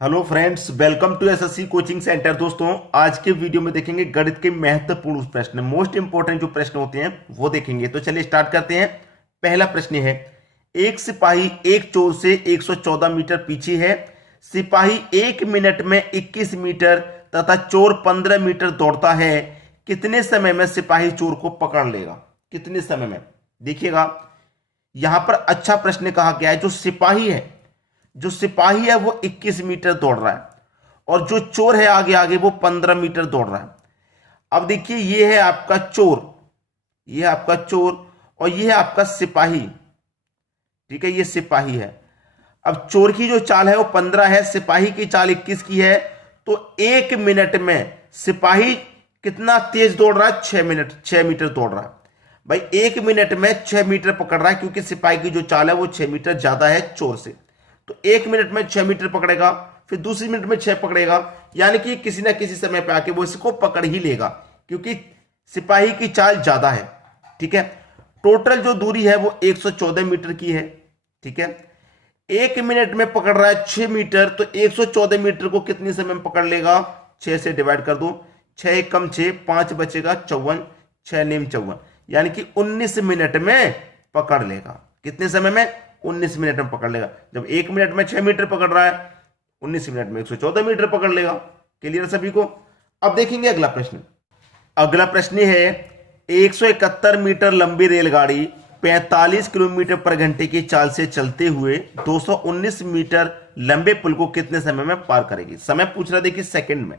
Hello friends, welcome to SSC coaching centre. दोस्तों, आज के वीडियो में देखेंगे गणित के महत्वपूर्ण प्रश्न, मोस्ट इंपोर्टेंट जो प्रश्न होते हैं वो देखेंगे। तो चलिए स्टार्ट करते हैं। पहला प्रश्न है, एक सिपाही एक चोर से 114 मीटर पीछे है। सिपाही 1 मिनट में 21 मीटर तथा चोर 15 मीटर दौड़ता है। कितने समय में सिपाही चोर को पकड़ लेगा? कितने समय में? देखिएगा, यहां पर अच्छा प्रश्न कहा गया है। जो सिपाही है वो 21 मीटर दौड़ रहा है और जो चोर है आगे आगे वो 15 मीटर दौड़ रहा है। अब देखिए, ये है आपका चोर, ये है आपका चोर और ये है आपका सिपाही। ठीक है, ये सिपाही है। अब चोर की जो चाल है वो 15 है, सिपाही की चाल 21 की है। तो 1 मिनट में सिपाही कितना तेज दौड़ रहा है? 6 मीटर दौड़ रहा है। भाई 1 मिनट में 6 मीटर पकड़ रहा है, क्योंकि सिपाही की जो चाल है वो 6 मीटर ज्यादा है चोर से। तो 1 मिनट में 6 मीटर पकड़ेगा, फिर दूसरी मिनट में 6 पकड़ेगा, यानी कि किसी ना किसी समय पे आके वो इसको पकड़ ही लेगा, क्योंकि सिपाही की चाल ज्यादा है। ठीक है, टोटल जो दूरी है वो 114 मीटर की है। ठीक है, 1 मिनट में पकड़ रहा है 6 मीटर, तो 114 मीटर को कितने समय में पकड़ लेगा? 6 से डिवाइड कर दो, 6 एक कम 6, 5 बचेगा 54, 6 नीम 54, यानी कि 19 मिनट में पकड़ लेगा। कितने समय में? 19 मिनट में पकड़ लेगा। जब 1 मिनट में 6 मीटर पकड़ रहा है, 19 मिनट में 114 मीटर पकड़ लेगा। क्लियर सभी को? अब देखेंगे अगला प्रश्न। अगला प्रश्न है, 171 मीटर लंबी रेलगाड़ी 45 किलोमीटर पर घंटे की चाल से चलते हुए 219 मीटर लंबे पुल को कितने समय में पार करेगी? समय पूछ रहा, देखिए सेकंड में,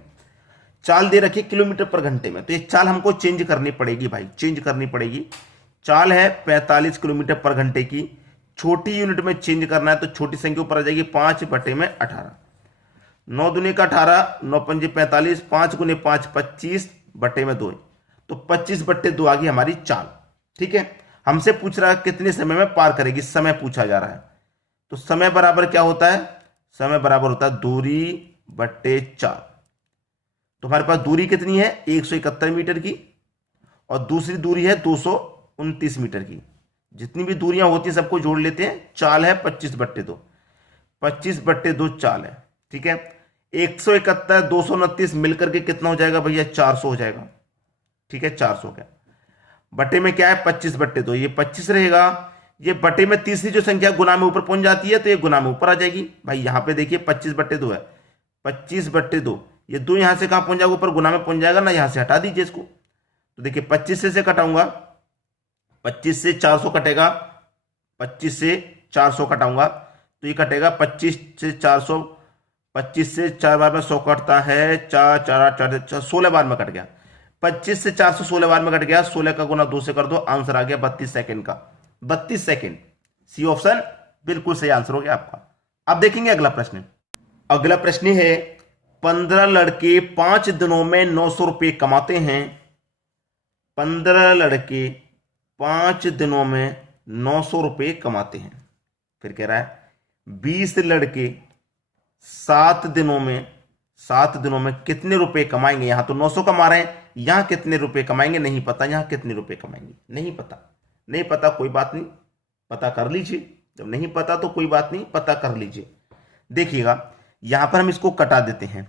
चाल दे रखी किलोमीटर पर घंटे में, तो ये चाल हमको चेंज करनी पड़ेगी भाई, चेंज करनी पड़ेगी। चाल है 45 किलोमीटर पर घंटे की, छोटी यूनिट में चेंज करना है तो छोटी संख्या ऊपर आ जाएगी 5 बटे में 18, 9 दूनी का 18, 9 पंजे 45, 5 गुने 5 25 बटे में 2, तो 25 बटे 2 आ गई हमारी चाल। ठीक है, हमसे पूछ रहा है कितने समय में पार करेगी, समय पूछा जा रहा है। तो समय बराबर क्या होता है? समय बराबर होता है दूरी बटे चाल। तो हमारे पास दूरी कितनी है? 171 मीटर की, और दूसरी दूरी है 229 मीटर की। जितनी भी दूरियां होती हैं सबको जोड़ लेते हैं। चाल है 25 बट्टे 2, 25 बट्टे 2 चाल है। ठीक है, 171 229 मिलकर के कितना हो जाएगा भैया? 400 हो जाएगा। ठीक है, 400 का बटे में क्या है? 25 बट्टे 2, ये 25 रहेगा। ये बटे में तीसरी जो संख्या गुना में ऊपर पहुंच जाती है तो ये गुना में ऊपर आ जाएगी। भाई यहां पे देखिए 25 बट्टे 2 है, 25 बट्टे 2, ये 2 यहां से कहां पहुंच जाएगा? ऊपर गुना में पहुंच जाएगा ना, यहां से हटा दीजिए इसको। तो देखिए 25 से कटाऊंगा, 25 से 400 कटेगा, 25 से 400 कटाऊंगा तो ये कटेगा 25 से 400, 25 से 4 बार में 100 कटता है, 4 4 8 4 16 बार में कट गया। 25 से 400 16 बार में कट गया, 16 का गुना 2 से कर दो, आंसर आ गया 32 सेकंड का। 32 सेकंड, सी ऑप्शन बिल्कुल सही आंसर हो गया आपका। अब देखेंगे अगला प्रश्न। अगला प्रश्न है, 15 लड़के 5 दिनों में 900 रुपये कमाते हैं। 15 लड़के 5 दिनों में 900 रुपये कमाते हैं। फिर कह रहा है 20 लड़के 7 दिनों में कितने रुपए कमाएंगे? यहां तो 900 कमा रहे हैं, यहां कितने रुपए कमाएंगे नहीं पता, यहां कितने रुपए कमाएंगे नहीं पता। नहीं पता कोई बात नहीं, पता कर लीजिए। जब नहीं पता तो कोई बात नहीं, पता कर लीजिए। देखिएगा, यहां पर हम इसको कटा देते हैं।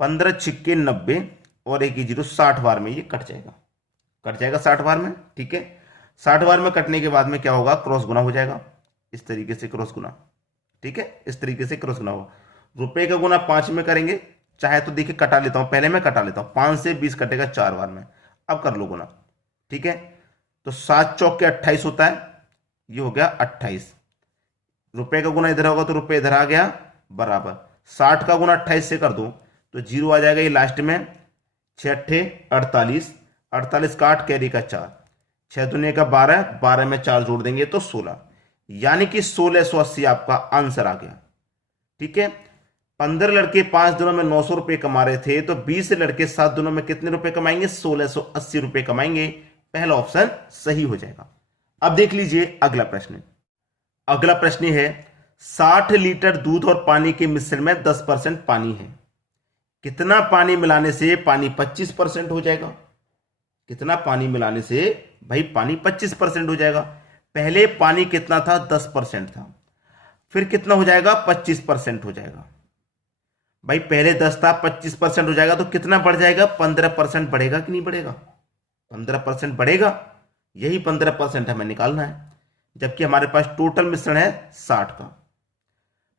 15 छिक्के 90 और 1 जीरो, 60 बार में ये कट जाएगा, 60 बार में। ठीक है, 60 बार में कटने के बाद में क्या होगा? क्रॉस गुना हो जाएगा, इस तरीके से क्रॉस गुना। ठीक है, इस तरीके से क्रॉस गुना होगा। रुपए का गुना 5 में करेंगे, चाहे तो देखिए कटा लेता हूं, पहले मैं कटा लेता हूं। 5 से 20 कटेगा 4 बार में, अब कर लो गुना। ठीक है, तो 7 चौक के 28 होता है, ये हो गया 28। रुपए का गुना इधर होगा तो रुपए इधर आ गया बराबर, 60 का गुना 28 से कर दो तो जीरो आ जाएगा ये लास्ट में। 6 अट्ठे 48, 48 का 8 कैरी का 4, 6 दुनिया का 12, 12 में 4 जोड़ देंगे तो 16, यानी कि 1680 आपका आंसर आ गया। ठीक है, 15 लड़के 5 दिनों में 900 रुपए कमा रहे थे, तो 20 लड़के 7 दिनों में कितने रुपए कमाएंगे? 1680 रुपए कमाएंगे। पहला ऑप्शन सही हो जाएगा। अब देख लीजिए अगला प्रश्न। अगला प्रश्न है, 60 लीटर दूध और पानी के मिश्रण में 10% पानी है। कितना पानी मिलाने से पानी 25% हो जाएगा? कितना पानी मिलाने से भाई पानी 25% हो जाएगा? पहले पानी कितना था? 10% था, फिर कितना हो जाएगा? 25% हो जाएगा। भाई पहले 10 था, 25% हो जाएगा तो कितना बढ़ जाएगा? 15% बढ़ेगा कि नहीं बढ़ेगा? 15% बढ़ेगा। यही 15% हमें निकालना है, जबकि हमारे पास टोटल मिश्रण है 60 का।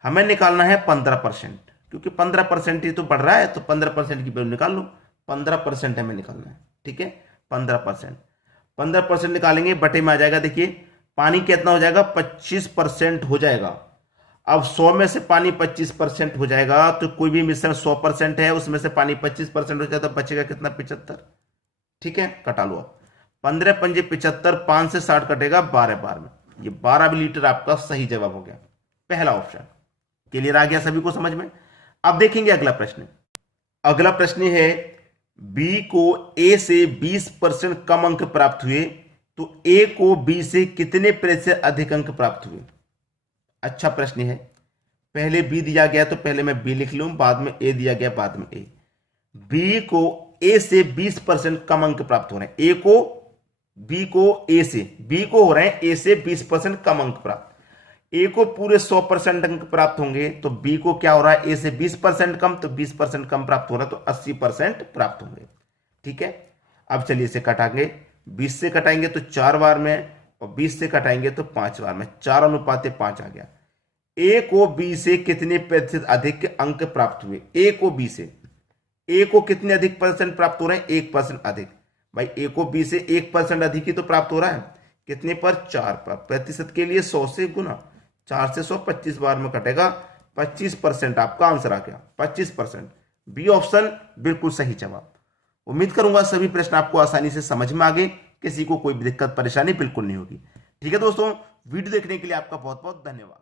हमें निकालना है 15%, क्योंकि 15% ही तो बढ़ रहा है, तो 15% की वैल्यू निकाल लो। 15% हमें निकालना है, ठीक है। 15% निकालेंगे, बटे में आ जाएगा। देखिए पानी कितना हो जाएगा? 25% हो जाएगा। अब 100 में से पानी 25% हो जाएगा, तो कोई भी मिश्रण 100% है, उसमें से पानी 25% हो जाए तो बचेगा कितना? 75। ठीक है, कटा लो आप। 15 पंजे 75, 5 से 60 कटेगा 12 बार में। ये 12 लीटर आपका सही जवाब हो गया, पहला ऑप्शन। क्लियर आ गया सभी को समझ में? अब देखेंगे अगला प्रश्न। अगला प्रश्न है, बी को ए से 20% कम अंक प्राप्त हुए तो ए को बी से कितने प्रतिशत अधिक अंक प्राप्त हुए? अच्छा प्रश्न है। पहले बी दिया गया तो पहले मैं बी लिख लूं, बाद में ए दिया गया, बाद में ए। बी को ए से 20% कम अंक प्राप्त हो रहे हैं। ए को बी को ए से, बी को हो रहे हैं ए से 20% कम अंक प्राप्त। ए को पूरे 100% अंक प्राप्त होंगे, तो बी को क्या हो रहा है? ए से 20% कम, तो 20% कम प्राप्त हो रहा है, तो 80% प्राप्त होंगे। ठीक है, अब चलिए इसे काटेंगे। 20 से कटाएंगे तो 4 बार में, और 20 से कटाएंगे तो 5 बार में। 4:5 आ गया। ए को बी से कितने प्रतिशत अधिक अंक प्राप्त हुए? ए को बी से, ए को कितने अधिक परसेंट प्राप्त हो रहे हैं? 1% अधिक। भाई ए को बी से 1% अधिक ही तो प्राप्त हो रहा है। कितने पर? 4 पर। प्रतिशत के लिए 100 से गुना, 4 से 100 25 बार में कटेगा, 25% आपका आंसर आ गया। 25%, बी ऑप्शन बिल्कुल सही जवाब। उम्मीद करूंगा सभी प्रश्न आपको आसानी से समझ में आ गए, किसी को कोई दिक्कत परेशानी बिल्कुल नहीं होगी। ठीक है दोस्तों, वीडियो देखने के लिए आपका बहुत बहुत धन्यवाद।